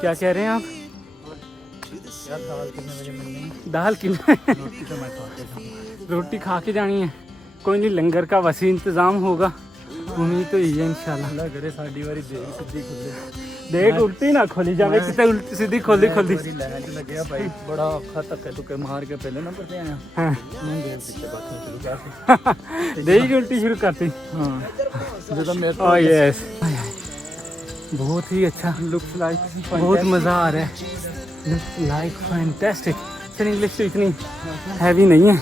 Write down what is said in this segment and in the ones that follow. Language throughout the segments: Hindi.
क्या कह रहे हैं आप? यार दाल कितने बजे मिलनी है? दाल किल रोटी तो मैं खा के जाऊँगा। रोटी खा के जानी है। कोई नहीं, लंगर का वसी इंतज़ाम होगा, उम्मीद तो यही है इंशाल्लाह। अल्लाह करे साड़ी वाली देख सिद्धि खुले देख उल्टी ना खोली जावे, कितने उल्टी सीधी खोली खोली। मेरी लहर च लगे भाई बड़ा औखा धक्के धुक्के मार के पहले नंबर पे आया हाँ मैं देर पीछे बातें शुरू कर दही की उल्टी शुरू करती। हाँ जो तो मेरे ओह यस, बहुत ही अच्छा, लुक्स लाइक बहुत मज़ा आ रहा है। Looks like fantastic. Sir English तो इतनी हैवी नहीं है,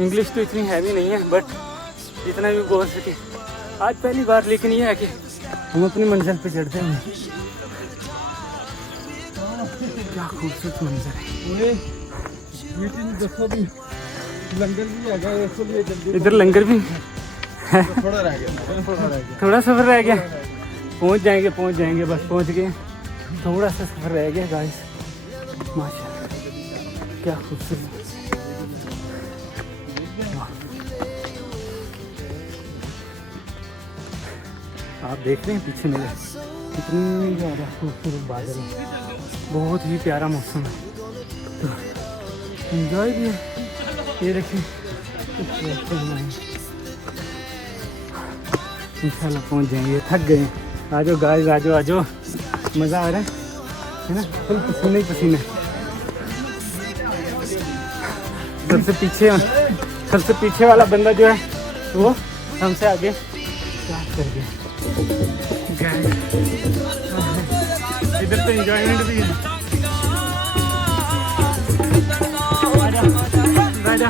इंग्लिश तो इतनी हैवी नहीं है, बट इतना भी बोल सके आज पहली बार। लेकिन ये है कि हम अपनी मंजिल पे चढ़ते हैं। क्या खूबसूरत मंजर है। मीटिंग देखो भी लंगर भी आ गया इसको लिए जल्दी इधर लंगर भी थोड़ा रह गया थोड़ा सफ़र रह गया। पहुंच जाएंगे बस पहुंच गए। थोड़ा सा सफ़र रह गया गाइस। माशाल्लाह क्या खूबसूरत। आप देख रहे हैं पीछे मेरे कितनी ज़्यादा खूबसूरत बादल है, बहुत ही प्यारा मौसम है, तो एंजॉय भी है। ये देखिए इंशाल्लाह पहुंच जाएंगे। थक गए, आ जाओ गाइस, आ जाओ, मज़ा आ रहा है ना, फुल पसीने ही पसीने। सबसे पीछे वाला बंदा जो है वो हमसे आगे स्टार्ट कर गया। इधर तो एंजॉयमेंट भी है। राजा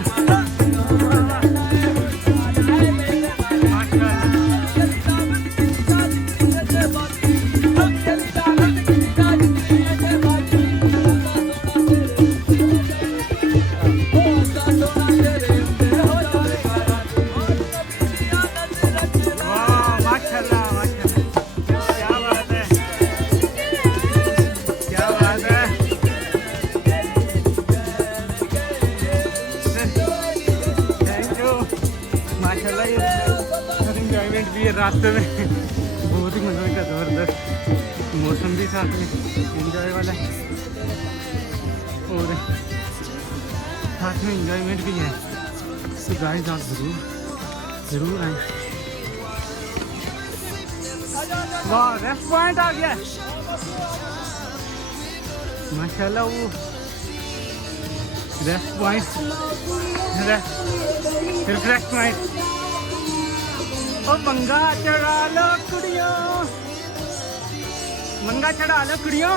रास्ते में बहुत ही मज़े का ज़बरदस्त मौसम भी साथ में एंजॉय वाला है और साथ में एंजॉयमेंट भी है। तो गाइस आप ज़रूर आए। वाह रेस्ट पॉइंट आ गया माशाल्लाह। वो रेस्ट पॉइंट रिफ्रेश पॉइंट। ओ मंगा चढ़ा लो कुड़ियों, मंगा चढ़ा लो कुड़ियों।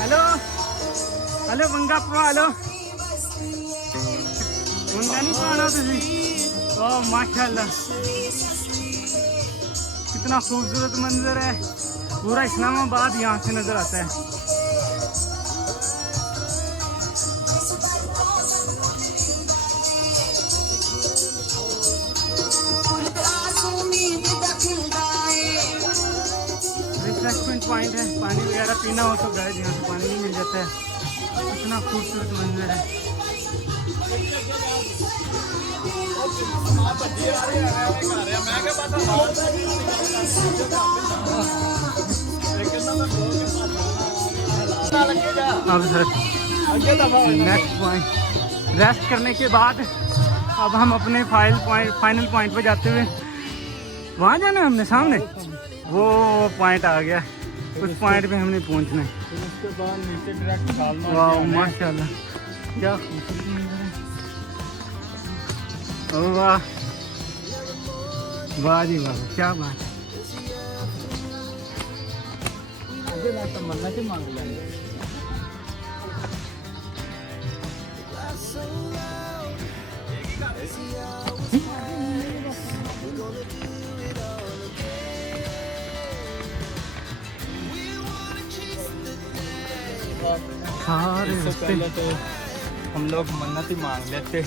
हेलो हेलो मंगा पवा लो, मंगा नहीं पाना तुझे। ओ माशाल्लाह कितना खूबसूरत मंजर है, पूरा इस्लामाबाद यहाँ से नजर आता है। पॉइंट है, पानी वगैरह पीना हो तो गाइस यहाँ से पानी नहीं मिल जाता है। इतना खूबसूरत मंजर है। नेक्स्ट पॉइंट रेस्ट करने के बाद अब हम अपने फाइनल पॉइंट पे जाते हुए, वहाँ जाना है हमने सामने वो पॉइंट आ गया, उस पॉइंट पे हमने पहुंचना है। उसके बाद नीचे डायरेक्ट छाल मार वाह माशाल्लाह क्या खूबसूरत मंजर है। ओ वाह वाह जी वाह, क्या बात है। तमन्ना के मांग लेंगे। सारे इससे पहले तो हम लोग मन्नत ही मांग लेते।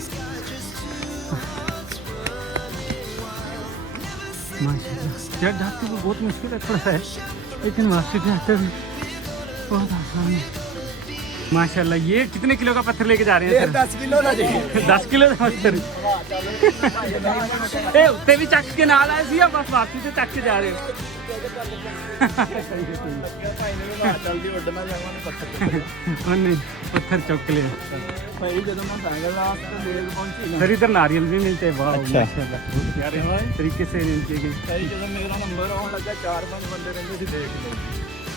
माशाल्लाह यार जाते हुए बहुत मुश्किल है थोड़ा सा है, लेकिन वापसी पे आते हुए बहुत आसान है। माशाल्लाह। ये कितने किलो का पत्थर लेके जा रहे ये हैं 10 किलो ਦਾ ਜੀ 10 किलो का पत्थर ए उत्ते भी चक के नाल आए सी या बस वापसी से चक के जा रहे हो ਭਾਈ ਨੇ ਵੀ ਜਲਦੀ ਉੱਡਣਾ ਜਾਵਾਂਗੇ ਪੱਥਰ ਉਹਨੇ ਪੱਥਰ ਚੁੱਕ ਲਿਆ ਭਾਈ ਜਦੋਂ ਮੈਂ ਸਾਈਕਲ ਲਾਸ ਤੇ ਦੇਖ ਪਹੁੰਚੀ ਨਾ सर इधर नारियल भी मिलते हैं वाह अच्छा। माशाल्लाह बहुत प्यारे तरीके से अरेंज किए गए ਭਾਈ ਜਦੋਂ ਮੇਰਾ ਨੰਬਰ ਆਉਣ ਲੱਗਾ 4-5 ਬੰਦੇ ਰਹਿੰਦੇ ਸੀ ਦੇਖ ਲਓ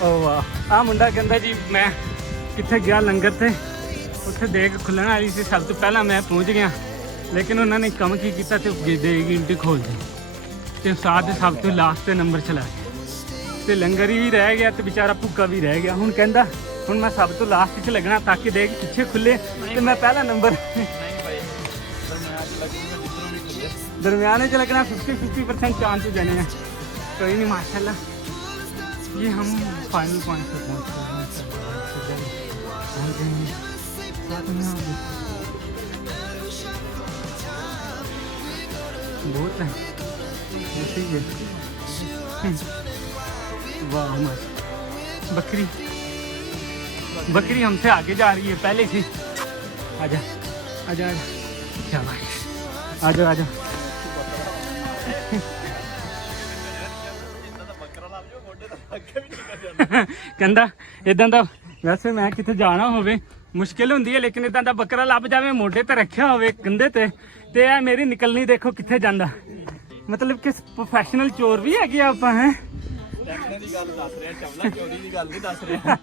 ਓ ਵਾਹ ਆ ਮੁੰਡਾ ਕਹਿੰਦਾ ਜੀ ਮੈਂ ਕਿੱਥੇ ਗਿਆ ਲੰਗਰ ਤੇ ਉੱਥੇ ਦੇਖ ਖੁੱਲਣ ਵਾਲੀ ਸੀ ਸਭ ਤੋਂ ਪਹਿਲਾਂ ਮੈਂ ਪਹੁੰਚ ਗਿਆ ਲੇਕਿਨ ਉਹਨਾਂ ਨੇ ਕੰਮ ਕੀ ਕੀਤਾ ਤੇ ਦੇਗੀ ਇੰਟੀ ਖੋਲ ਦਿੱਤੀ ਤੇ ਉਸਤਾਦ ਦੇ ਸਭ ਤੋਂ ਲਾਸਟ ਤੇ ਨੰਬਰ ਚਲਾ ਗਿਆ ਤੇ ਲੰਗਰ ਹੀ ਰਹਿ ਗਿਆ ਤੇ ਵਿਚਾਰਾ ਭੁੱਖਾ ਵੀ ਰਹਿ ਗਿਆ ਹੁਣ ਕਹਿੰਦਾ ਹੁਣ ਮੈਂ ਸਭ ਤੋਂ ਲਾਸਟ 'ਚ ਲੱਗਣਾ ਤਾਂ ਕਿ ਦੇਖ ਪਿੱਛੇ ਖੁੱਲੇ ਤੇ ਮੈਂ ਪਹਿਲਾ ਨੰਬਰ ਨਹੀਂ ਭਾਈ ਪਰ ਮੈਂ ਅੱਜ ਲੱਗੀ ਮੈਂ ਜਿੱਧਰੋਂ ਵੀ ਖੁੱਲਿਆ दरमियाने से लगना 50% चांस हो जाने हैं कोई नहीं माशाल्लाह। ये हम फाइनल पॉइंट पे पहुंच गए बहुत है ऐसे ही है। वाह माशाल्लाह। बकरी बकरी हमसे आगे जा रही है पहले से। आजा आजा क्या बात आजा आजा ਕਹਿੰਦਾ ਇਦਾਂ ਦਾ ਵੈਸੇ ਮੈਂ ਕਿਤੇ ਜਾਣਾ ਹੋਵੇ ਮੁਸ਼ਕਿਲ ਹੁੰਦੀ ਹੈ ਲੇਕਿਨ ਇਦਾਂ ਦਾ ਬੱਕਰਾ ਲੱਭ ਜਾਵੇ ਮੋਢੇ ਤੇ ਰੱਖਿਆ ਹੋਵੇ ਕੰਧੇ ਤੇ ਤੇ ਇਹ ਮੇਰੀ ਨਿਕਲਣੀ ਦੇਖੋ ਕਿੱਥੇ ਜਾਂਦਾ ਮਤਲਬ ਕਿ ਪ੍ਰੋਫੈਸ਼ਨਲ ਚੋਰ ਵੀ ਹੈਗੇ ਆਪਾਂ ਹੈ ਟੈਕਨੇ ਦੀ ਗੱਲ ਦੱਸ ਰਿਹਾ ਚਵਲਾ ਚੋਰੀ ਦੀ ਗੱਲ ਨਹੀਂ ਦੱਸ ਰਿਹਾ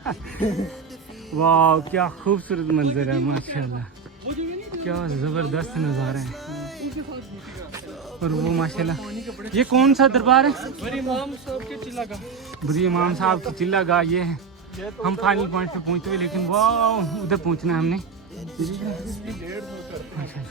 वाह क्या खूबसूरत मंजर है माशाल्लाह क्या ज़बरदस्त नज़ारा है और वो माशाल्लाह ये कौन सा दरबार है बड़ी इमाम साहब के चिल्ला का बुरी इमाम साहब की चिल्ला गाह ये है हम फाइनल पॉइंट पे पहुंचते हुए लेकिन वाह उधर पहुंचना है हमने 150 करते हैं